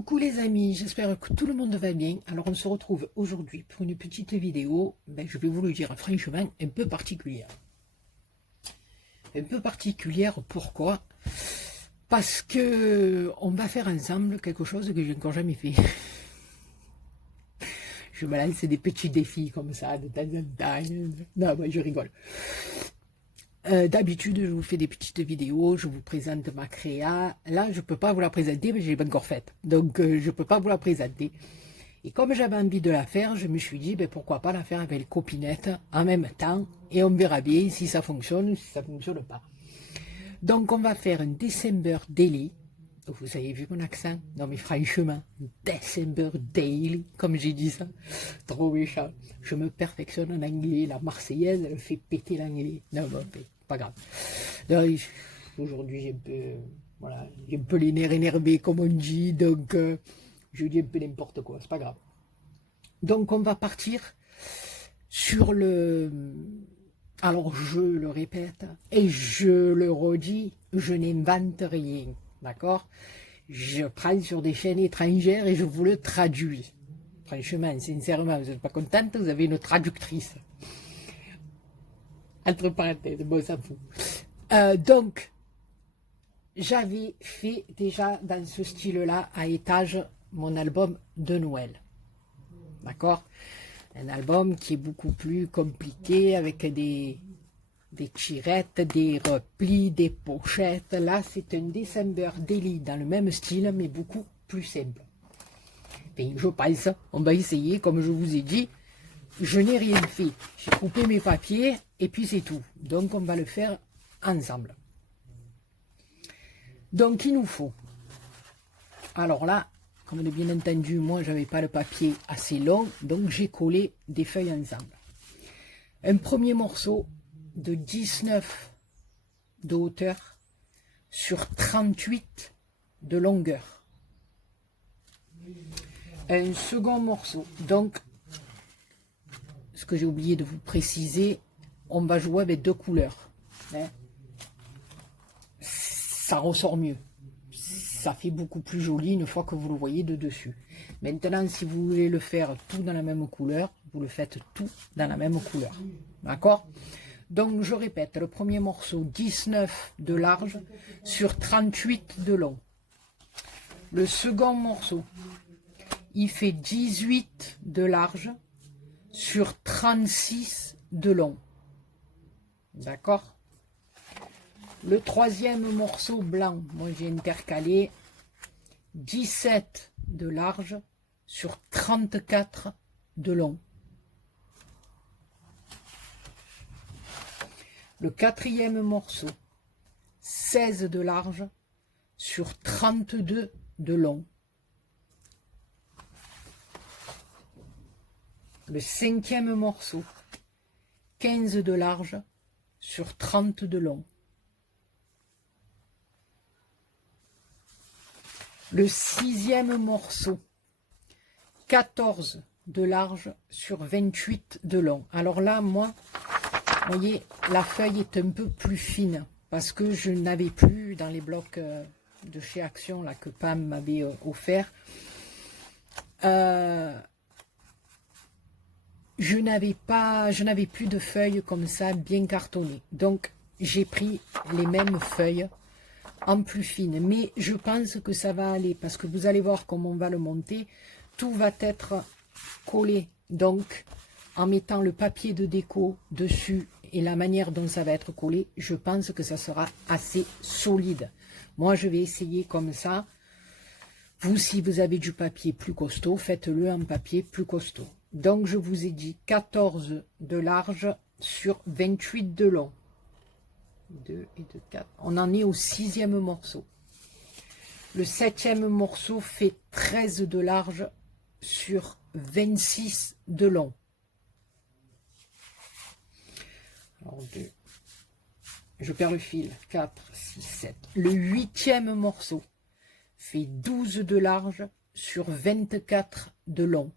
Coucou les amis, j'espère que tout le monde va bien. Alors on se retrouve aujourd'hui pour une petite vidéo, je vais vous le dire franchement, un peu particulière. Un peu particulière, pourquoi? Parce que on va faire ensemble quelque chose que j'ai encore jamais fait. Je me lance des petits défis comme ça de temps en temps. Non, moi je rigole. D'habitude, je vous fais des petites vidéos, je vous présente ma créa. Là, je peux pas vous la présenter, mais je l'ai pas encore faite. Donc, je peux pas vous la présenter. Et comme j'avais envie de la faire, je me suis dit, pourquoi pas la faire avec les copinettes en même temps. Et on verra bien si ça fonctionne ou si ça fonctionne pas. Donc, on va faire un December Daily. Vous avez vu mon accent? Non, mais franchement, December Daily, comme j'ai dit ça. Trop méchant. Je me perfectionne en anglais. La Marseillaise, elle fait péter l'anglais. Non, bon, pas grave. Aujourd'hui, j'ai un peu, voilà, j'ai un peu les nerfs énervés, comme on dit. Donc, je dis un peu n'importe quoi. C'est pas grave. Donc, on va partir sur le... Alors, je le répète et je le redis, je n'invente rien. D'accord? Je prends sur des chaînes étrangères et je vous le traduis. Franchement, sincèrement, vous n'êtes pas contente, vous avez une traductrice. Entre parenthèses, bon, ça fout. Donc, j'avais fait déjà dans ce style-là, à étage, mon album de Noël. D'accord? Un album qui est beaucoup plus compliqué, avec des tirettes, des replis, des pochettes. Là, c'est un December Daily dans le même style, mais beaucoup plus simple. Et je pense, on va essayer, comme je vous ai dit, je n'ai rien fait. J'ai coupé mes papiers et puis c'est tout. Donc, on va le faire ensemble. Donc, il nous faut... Alors là, comme bien entendu, moi, j'avais pas le papier assez long, donc j'ai collé des feuilles ensemble. Un premier morceau de 19 de hauteur sur 38 de longueur. Un second morceau, donc, ce que j'ai oublié de vous préciser, on va jouer avec deux couleurs. Hein. Ça ressort mieux. Ça fait beaucoup plus joli une fois que vous le voyez de dessus. Maintenant, si vous voulez le faire tout dans la même couleur, vous le faites tout dans la même couleur. D'accord? Donc, je répète, le premier morceau, 19 de large sur 38 de long. Le second morceau, il fait 18 de large sur 36 de long. D'accord? Le troisième morceau blanc, moi j'ai intercalé 17 de large sur 34 de long. Le quatrième morceau, 16 de large sur 32 de long. Le cinquième morceau, 15 de large sur 30 de long. Le sixième morceau, 14 de large sur 28 de long. Alors là, moi, vous voyez, la feuille est un peu plus fine parce que je n'avais plus dans les blocs de chez Action là, que Pam m'avait offert. Je n'avais plus de feuilles comme ça bien cartonnées. Donc, j'ai pris les mêmes feuilles en plus fine, mais je pense que ça va aller parce que vous allez voir comment on va le monter. Tout va être collé, donc en mettant le papier de déco dessus et la manière dont ça va être collé, je pense que ça sera assez solide. Moi, je vais essayer comme ça. Vous, si vous avez du papier plus costaud, faites-le en papier plus costaud. Donc, je vous ai dit 14 de large sur 28 de long. 2 et 2, 4. On en est au sixième morceau. Le septième morceau fait 13 de large sur 26 de long. Alors 2. Je perds le fil. 4, 6, 7. Le huitième morceau fait 12 de large sur 24 de long.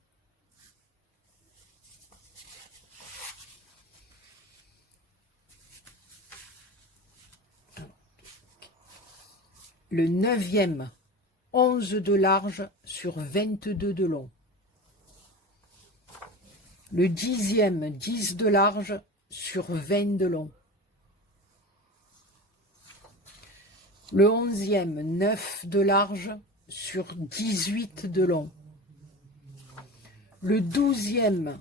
Le neuvième 11 de large sur 22 de long. Le 10e, 10 de large sur 20 de long. Le 11e, 9 de large sur 18 de long. Le 12e,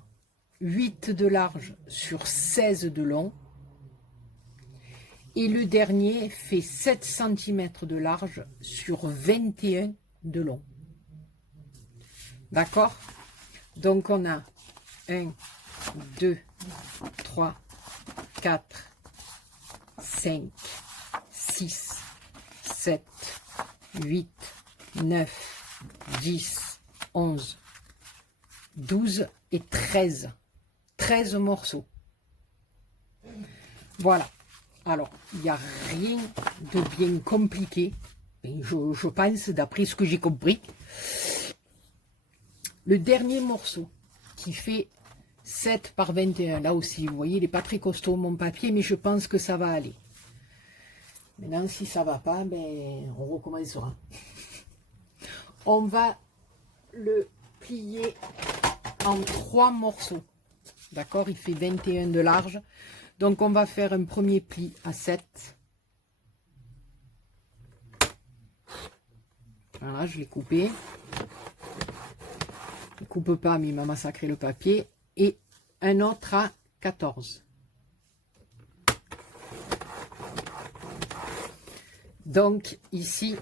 8 de large sur 16 de long. Et le dernier fait 7 cm de large sur 21 de long. D'accord? Donc on a 1, 2, 3, 4, 5, 6, 7, 8, 9, 10, 11, 12 et 13. 13 morceaux. Voilà. Alors, il n'y a rien de bien compliqué. Je pense, d'après ce que j'ai compris. Le dernier morceau, qui fait 7 par 21. Là aussi, vous voyez, il n'est pas très costaud mon papier, mais je pense que ça va aller. Maintenant, si ça ne va pas, ben, on recommencera. On va le plier en 3 morceaux. D'accord? Il fait 21 de large. Donc, on va faire un premier pli à 7. Voilà, je l'ai coupé. Il ne coupe pas, mais il m'a massacré le papier. Et un autre à 14. Donc, ici,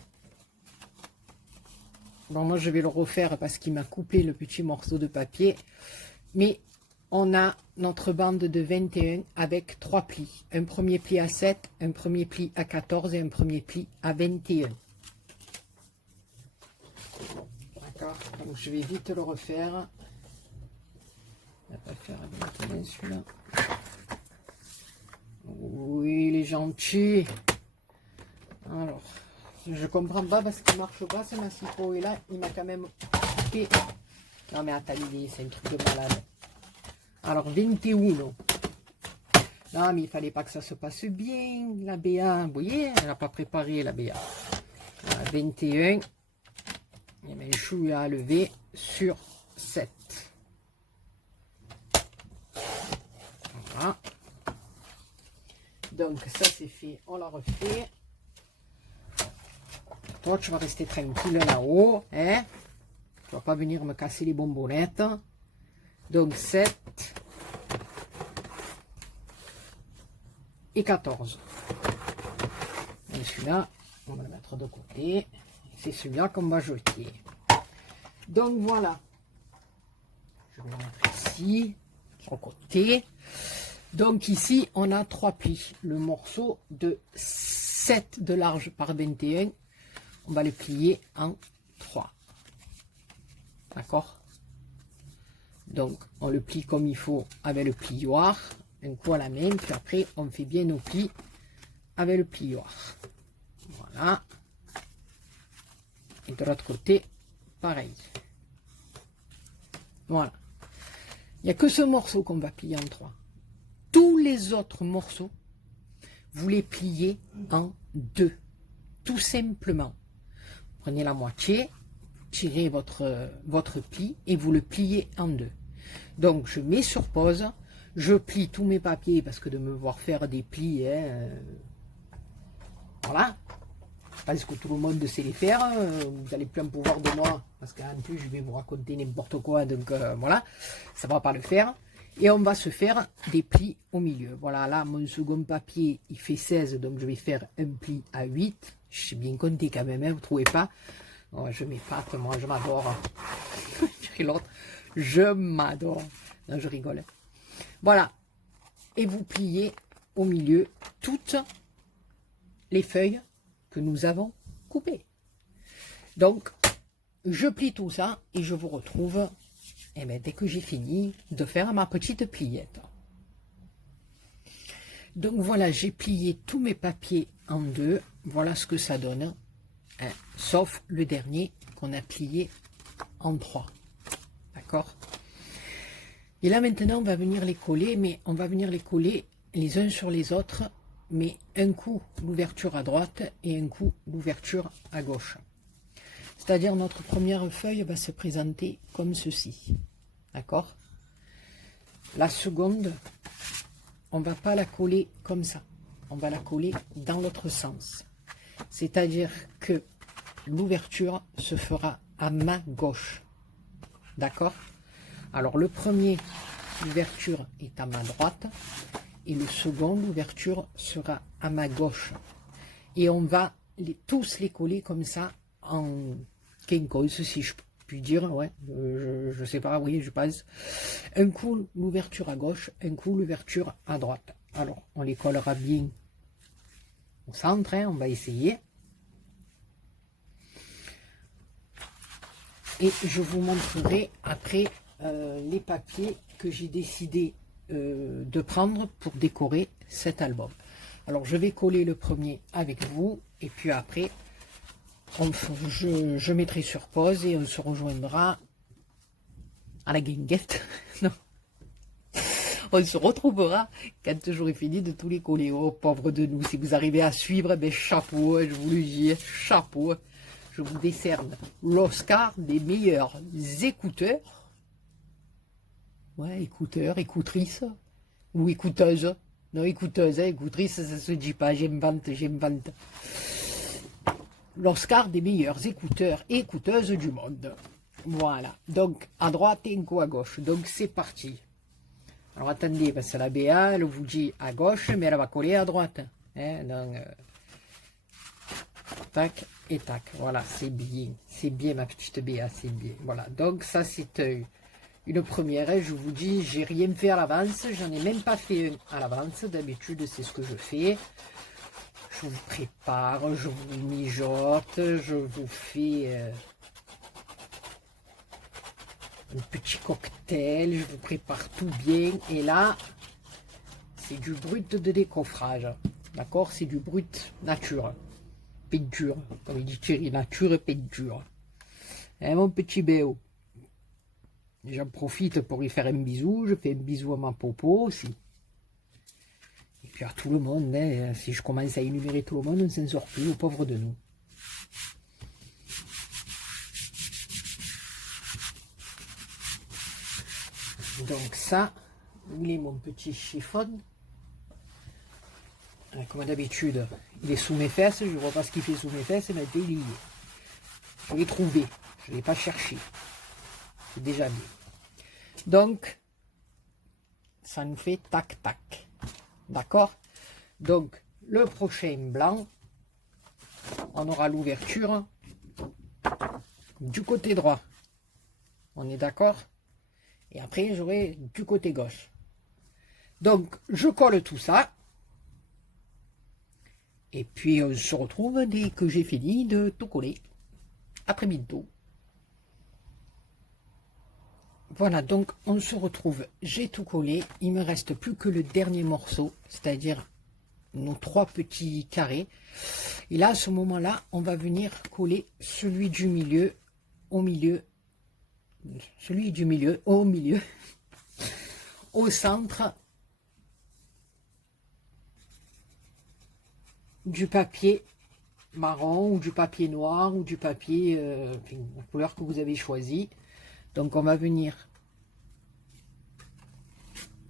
bon, moi, je vais le refaire parce qu'il m'a coupé le petit morceau de papier. Mais on a notre bande de 21 avec 3 plis. Un premier pli à 7, un premier pli à 14 et un premier pli à 21. D'accord? Donc je vais vite le refaire. On va pas faire bien celui-là. Oui, il est gentil. Alors, je comprends pas parce qu'il marche pas, c'est ma citrouille. Et là, il m'a quand même coupé. Non mais attendez, c'est un truc de malade. Alors, 21. Non, mais il fallait pas que ça se passe bien, la BA. Vous voyez, elle n'a pas préparé la BA. Voilà, 21. Et mes choux à lever sur 7. Voilà. Donc, ça c'est fait. On l'a refait. Toi, tu vas rester tranquille là-haut. Hein? Tu vas pas venir me casser les bonbonnettes. Donc 7 et 14. Et celui-là, on va le mettre de côté. C'est celui-là qu'on va jeter. Donc voilà. Je vais le mettre ici, sur le côté. Donc ici, on a 3 plis. Le morceau de 7 de large par 21, on va le plier en 3. D'accord? Donc, on le plie comme il faut avec le plioir, un coup à la main, puis après, on fait bien nos plis avec le plioir. Voilà. Et de l'autre côté, pareil. Voilà. Il n'y a que ce morceau qu'on va plier en 3. Tous les autres morceaux, vous les pliez en 2. Tout simplement. Prenez la moitié, tirez votre pli et vous le pliez en 2. Donc, je mets sur pause, je plie tous mes papiers parce que de me voir faire des plis, voilà. Je pense que tout le monde sait les faire. Vous n'allez plus en pouvoir de moi parce qu'en plus, je vais vous raconter n'importe quoi. Donc, voilà, ça ne va pas le faire. Et on va se faire des plis au milieu. Voilà, là, mon second papier, il fait 16. Donc, je vais faire un pli à 8. Je sais bien compter quand même, hein, vous ne trouvez pas? Oh, je m'épate, moi, je m'adore. L'autre. Je m'adore. Non, je rigole. Voilà. Et vous pliez au milieu toutes les feuilles que nous avons coupées. Donc, je plie tout ça et je vous retrouve dès que j'ai fini de faire ma petite pliette. Donc voilà, j'ai plié tous mes papiers en 2. Voilà ce que ça donne. Hein, sauf le dernier qu'on a plié en 3. D'accord? Et là maintenant on va venir les coller, mais on va venir les coller les uns sur les autres, mais un coup l'ouverture à droite et un coup l'ouverture à gauche. C'est-à-dire notre première feuille va se présenter comme ceci. D'accord? La seconde, on ne va pas la coller comme ça. On va la coller dans l'autre sens. C'est-à-dire que l'ouverture se fera à ma gauche. D'accord? Alors le premier, l'ouverture est à ma droite. Et le second, l'ouverture sera à ma gauche. Et on va tous les coller comme ça en quinconce, si je puis dire. Ouais, je sais pas, oui, je pense. Un coup, l'ouverture à gauche, un coup, l'ouverture à droite. Alors, on les collera bien au centre, hein, on va essayer. Et je vous montrerai après les papiers que j'ai décidé de prendre pour décorer cet album. Alors je vais coller le premier avec vous et puis après je mettrai sur pause et on se rejoindra à la guinguette. Non, on se retrouvera quand j'aurai fini de tous les coller. Oh pauvre de nous, si vous arrivez à suivre, ben chapeau, je vous le dis, chapeau. Je vous décerne l'Oscar des meilleurs écouteurs. Ouais, écouteurs, écoutrices, ou écouteuses. Non, écouteuse, hein, écoutrice, ça se dit pas, j'invente, j'invente. L'Oscar des meilleurs écouteurs et écouteuses du monde. Voilà, donc à droite et un coup à gauche. Donc c'est parti. Alors attendez, parce que la BA, elle vous dit à gauche, mais elle va coller à droite. Hein, donc, tac et tac. Voilà, c'est bien ma petite BA, c'est bien. Voilà, donc ça c'est une première. Je vous dis, j'ai rien fait à l'avance, j'en ai même pas fait un à l'avance. D'habitude, c'est ce que je fais. Je vous prépare, je vous mijote, je vous fais un petit cocktail, je vous prépare tout bien. Et là, c'est du brut de décoffrage. D'accord? C'est du brut nature. Peinture, comme il dit Thierry, nature peinture. Hein, mon petit Béo. J'en profite pour y faire un bisou. Je fais un bisou à ma popo aussi. Et puis à tout le monde. Hein, si je commence à énumérer tout le monde, on ne s'en sort plus, aux pauvres de nous. Donc ça, il est mon petit chiffon. Comme d'habitude, il est sous mes fesses. Je ne vois pas ce qu'il fait sous mes fesses, mais il est lié. Je l'ai trouvé. Je ne l'ai pas cherché. C'est déjà bien. Donc, ça nous fait tac-tac. D'accord? Donc, le prochain blanc, on aura l'ouverture du côté droit. On est d'accord? Et après, j'aurai du côté gauche. Donc, je colle tout ça. Et puis, on se retrouve dès que j'ai fini de tout coller. À très bientôt. Voilà, donc on se retrouve. J'ai tout collé. Il me reste plus que le dernier morceau, c'est-à-dire nos 3 petits carrés. Et là, à ce moment-là, on va venir coller celui du milieu au milieu. Celui du milieu au milieu. Au centre du papier marron ou du papier noir ou du papier, la couleur que vous avez choisi. Donc on va venir,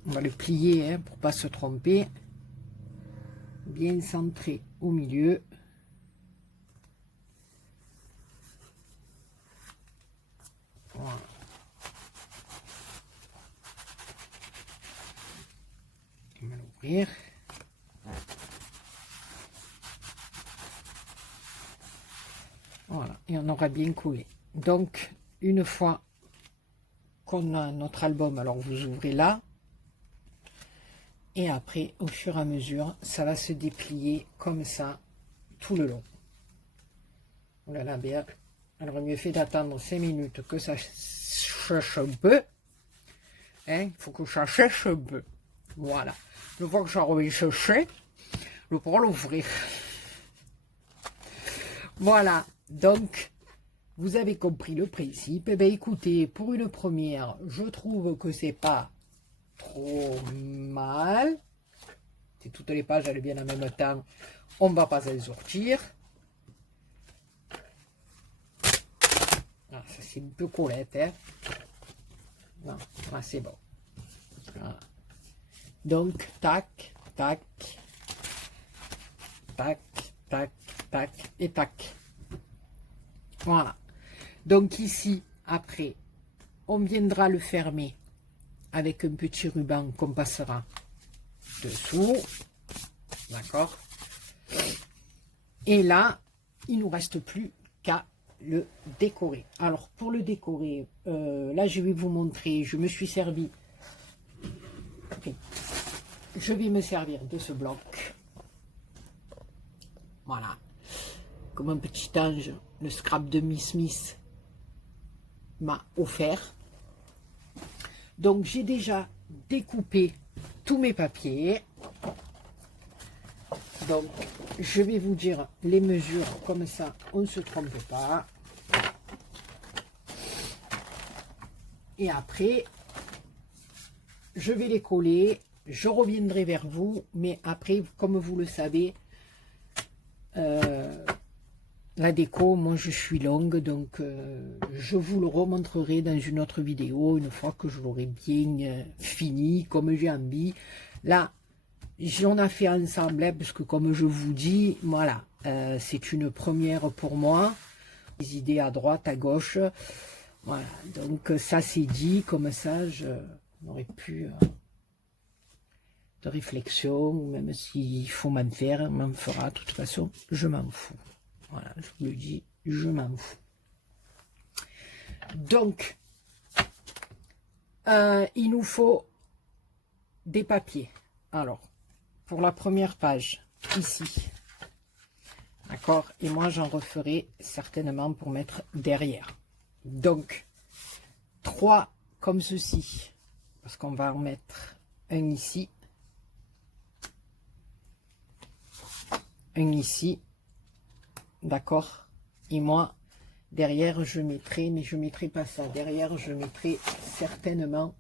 on va le plier hein, pour ne pas se tromper, bien centré au milieu. Voilà. On va l'ouvrir. Voilà, et on aura bien collé. Donc, une fois qu'on a notre album, alors vous ouvrez là, et après, au fur et à mesure, ça va se déplier comme ça, tout le long. Oh là là, Béa, elle aurait mieux fait d'attendre 5 minutes que ça sèche un peu. Hein, il faut que ça sèche un peu. Voilà. Une fois que ça aurait séché, je pourrai l'ouvrir. Voilà. Donc, vous avez compris le principe. Eh bien, écoutez, pour une première, je trouve que c'est pas trop mal. Si toutes les pages allaient bien en même temps, on ne va pas s'en sortir. Ah, ça c'est un peu colette, hein. Non, là c'est bon. Voilà. Donc, tac, tac, tac, tac, tac et tac. Voilà. Donc ici, après, on viendra le fermer avec un petit ruban qu'on passera dessous. D'accord? Et là, il ne nous reste plus qu'à le décorer. Alors, pour le décorer, là, je vais vous montrer, je me suis servi. Okay. Je vais me servir de ce bloc. Voilà. Comme un petit ange, le scrap de Miss Smith m'a offert. Donc, j'ai déjà découpé tous mes papiers. Donc, je vais vous dire les mesures, comme ça, on ne se trompe pas. Et après, je vais les coller. Je reviendrai vers vous, mais après, comme vous le savez, la déco, moi je suis longue, donc je vous le remontrerai dans une autre vidéo, une fois que je l'aurai bien fini, comme j'ai envie. Là, j'en ai fait ensemble, hein, parce que comme je vous dis, voilà, c'est une première pour moi. Des idées à droite, à gauche, voilà, donc ça c'est dit, comme ça, je n'aurai plus de réflexion, même s'il faut m'en faire, on m'en fera, de toute façon, je m'en fous. Voilà, je vous le dis, je m'en fous. Donc, il nous faut des papiers. Alors, pour la première page, ici, d'accord? Et moi, j'en referai certainement pour mettre derrière. Donc, 3 comme ceci, parce qu'on va en mettre un ici, un ici, d'accord? Et moi, derrière, je mettrai, mais je ne mettrai pas ça. Derrière, je mettrai certainement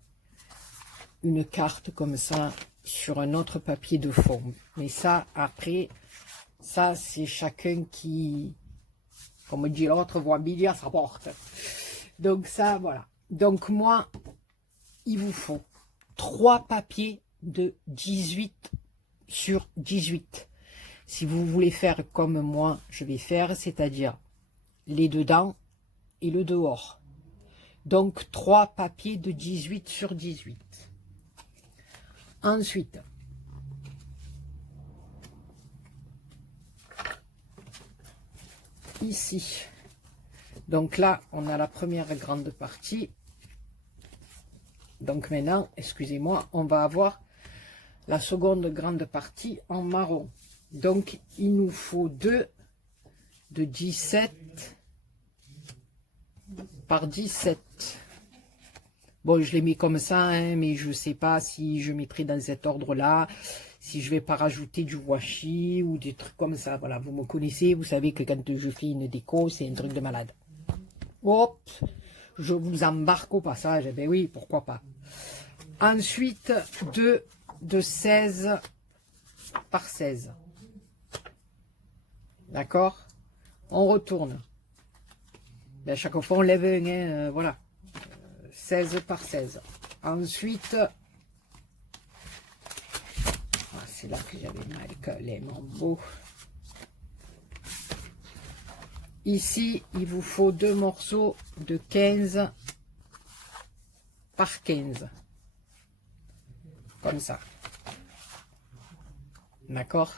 une carte comme ça sur un autre papier de fond. Mais ça, après, ça, c'est chacun qui, comme dit l'autre, voit midi à sa porte. Donc ça, voilà. Donc moi, il vous faut 3 papiers de 18 sur 18. Si vous voulez faire comme moi, je vais faire, c'est-à-dire les dedans et le dehors. Donc 3 papiers de 18 sur 18. Ensuite, ici, donc là, on a la première grande partie. Donc maintenant, excusez-moi, on va avoir la seconde grande partie en marron. Donc, il nous faut 2 de 17 par 17. Bon, je les mets comme ça, hein, mais je ne sais pas si je mettrai dans cet ordre-là, si je vais pas rajouter du washi ou des trucs comme ça. Voilà, vous me connaissez, vous savez que quand je fais une déco, c'est un truc de malade. Hop, je vous embarque au passage, eh ben oui, pourquoi pas. Ensuite, 2 de 16 par 16. D'accord? On retourne. À chaque fois, on lève un, hein, voilà. 16 par 16. Ensuite, c'est là que j'avais mal collé mon beau. Ici, il vous faut 2 morceaux de 15 par 15. Comme ça. D'accord?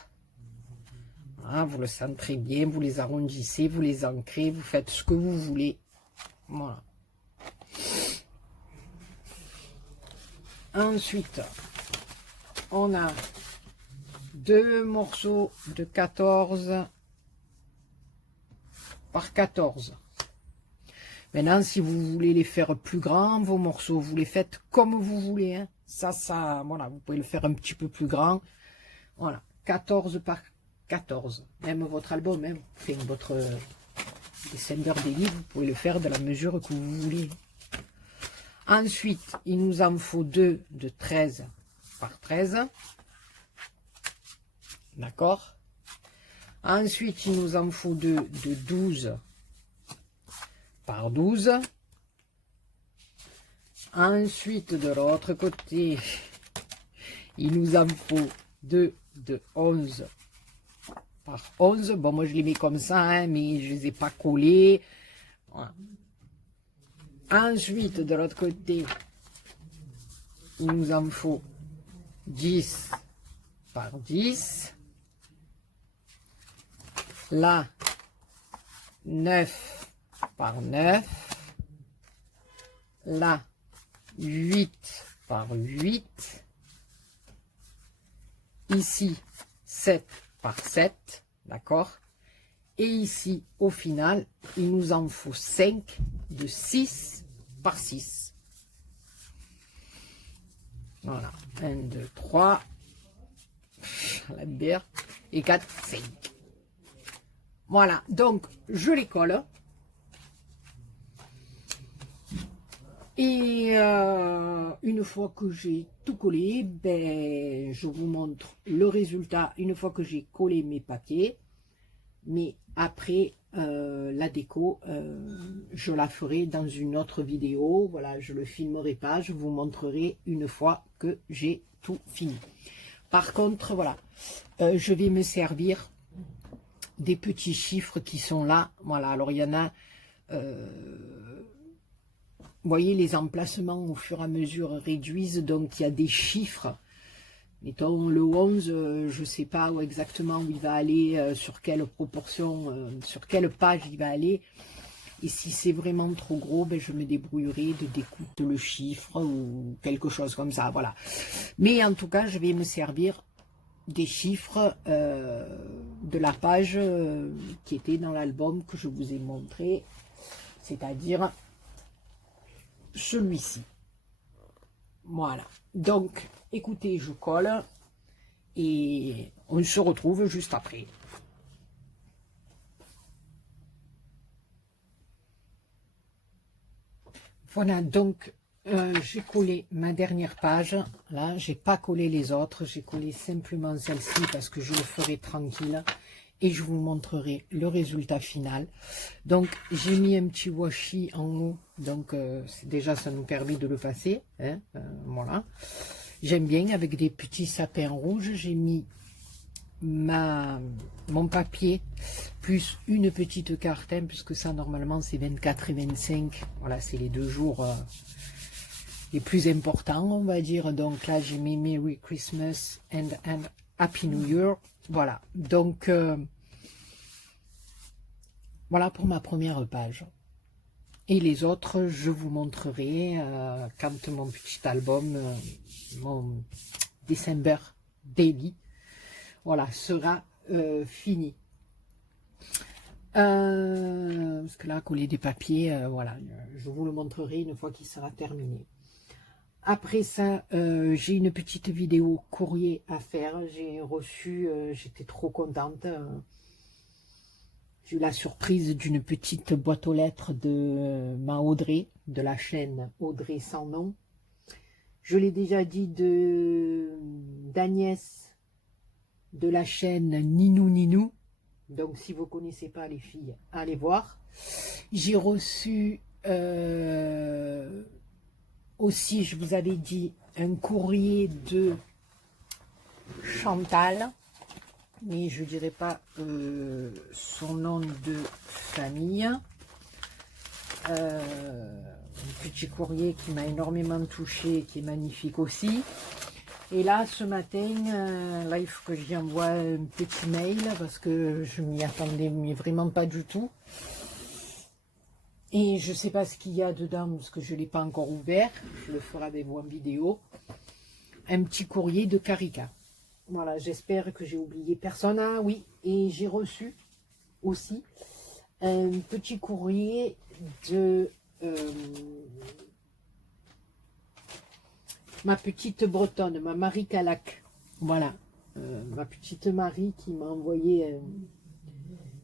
Ah, vous le centrez bien, vous les arrondissez, vous les ancrez, vous faites ce que vous voulez. Voilà. Ensuite, on a 2 morceaux de 14 par 14. Maintenant, si vous voulez les faire plus grands, vos morceaux, vous les faites comme vous voulez. Hein. Ça, voilà, vous pouvez le faire un petit peu plus grand. Voilà, 14 par 14. Même votre album, hein, enfin, votre descendeur des livres, vous pouvez le faire de la mesure que vous voulez. Ensuite, il nous en faut 2 de 13 par 13. D'accord? Ensuite, il nous en faut 2 de 12 par 12. Ensuite, de l'autre côté, il nous en faut 2 de 11 par 11. Bon, moi, je les mets comme ça, hein, mais je ne les ai pas collés. Voilà. Ensuite, de l'autre côté, il nous en faut 10 par 10. Là, 9 par 9. Là, 8 par 8. Ici, 7 par 7. D'accord? Et ici, au final, il nous en faut 5 de 6 par 6. Voilà. 1, 2, 3. La bière. Et 4, 5. Voilà. Donc, je les colle. Et une fois que j'ai tout collé, ben, je vous montre le résultat une fois que j'ai collé mes papiers. Mais après, la déco, je la ferai dans une autre vidéo. Voilà, je ne le filmerai pas, je vous montrerai une fois que j'ai tout fini. Par contre, voilà, je vais me servir des petits chiffres qui sont là. Voilà, alors il y en a... vous voyez, les emplacements au fur et à mesure réduisent, donc il y a des chiffres. Mettons le 11, je ne sais pas où exactement où il va aller, sur quelle proportion, sur quelle page il va aller. Et si c'est vraiment trop gros, ben, je me débrouillerai de découper le chiffre ou quelque chose comme ça, voilà. Mais en tout cas, je vais me servir des chiffres de la page qui était dans l'album que je vous ai montré, c'est-à-dire celui-ci. Voilà. Donc, écoutez, je colle et on se retrouve juste après. Voilà, donc j'ai collé ma dernière page. Là, j'ai pas collé les autres, j'ai collé simplement celle-ci parce que je le ferai tranquille. Et je vous montrerai le résultat final. Donc, j'ai mis un petit washi en haut. Donc, déjà, ça nous permet de le passer. Hein, voilà. J'aime bien avec des petits sapins rouges. J'ai mis mon papier plus une petite carte. Hein, puisque ça, normalement, c'est 24 et 25. Voilà, c'est les 2 jours les plus importants, on va dire. Donc là, j'ai mis Merry Christmas and Happy New Year. Voilà. Donc... voilà pour ma première page. Et les autres, je vous montrerai quand mon petit album, mon December Daily, voilà, sera fini. Parce que là, coller des papiers, voilà, je vous le montrerai une fois qu'il sera terminé. Après ça, j'ai une petite vidéo courrier à faire. J'ai reçu, j'étais trop contente. J'ai eu la surprise d'une petite boîte aux lettres de ma Audrey, de la chaîne Audrey sans nom. Je l'ai déjà dit d'Agnès, de la chaîne Ninou Ninou. Donc si vous ne connaissez pas les filles, allez voir. J'ai reçu aussi, je vous avais dit, un courrier de Chantal. Mais je ne dirai pas son nom de famille. Un petit courrier qui m'a énormément touché, qui est magnifique aussi. Et là, ce matin, là, il faut que j'y envoie un petit mail parce que je m'y attendais mais vraiment pas du tout. Et je ne sais pas ce qu'il y a dedans parce que je ne l'ai pas encore ouvert. Je le ferai avec vous en vidéo. Un petit courrier de Carica. Voilà, j'espère que j'ai oublié personne. Ah oui, et j'ai reçu aussi un petit courrier de ma petite bretonne, ma Marie Calac. Voilà, ma petite Marie qui m'a envoyé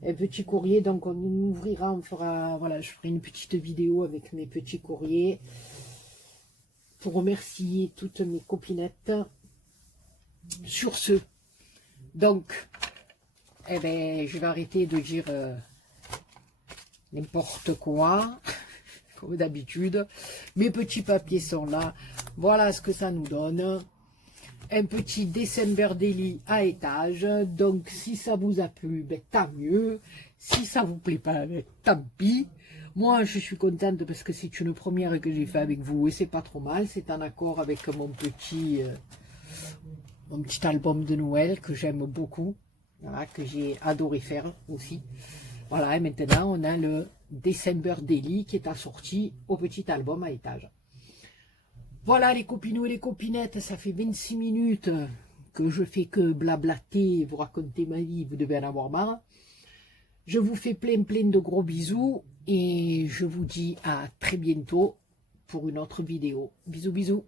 un petit courrier. Donc on ouvrira, on fera, voilà, je ferai une petite vidéo avec mes petits courriers pour remercier toutes mes copinettes. Sur ce, donc, eh ben, je vais arrêter de dire n'importe quoi, comme d'habitude. Mes petits papiers sont là. Voilà ce que ça nous donne. Un petit December Daily à étage. Donc, si ça vous a plu, ben, tant mieux. Si ça vous plaît pas, ben, tant pis. Moi, je suis contente parce que c'est une première que j'ai fait avec vous et c'est pas trop mal. C'est en accord avec mon petit album de Noël que j'aime beaucoup. Voilà, que j'ai adoré faire aussi. Voilà, et maintenant, on a le December Daily qui est assorti au petit album à étage. Voilà les copinous et les copinettes, ça fait 26 minutes que je fais que blablater, vous raconter ma vie, vous devez en avoir marre. Je vous fais plein de gros bisous et je vous dis à très bientôt pour une autre vidéo. Bisous bisous.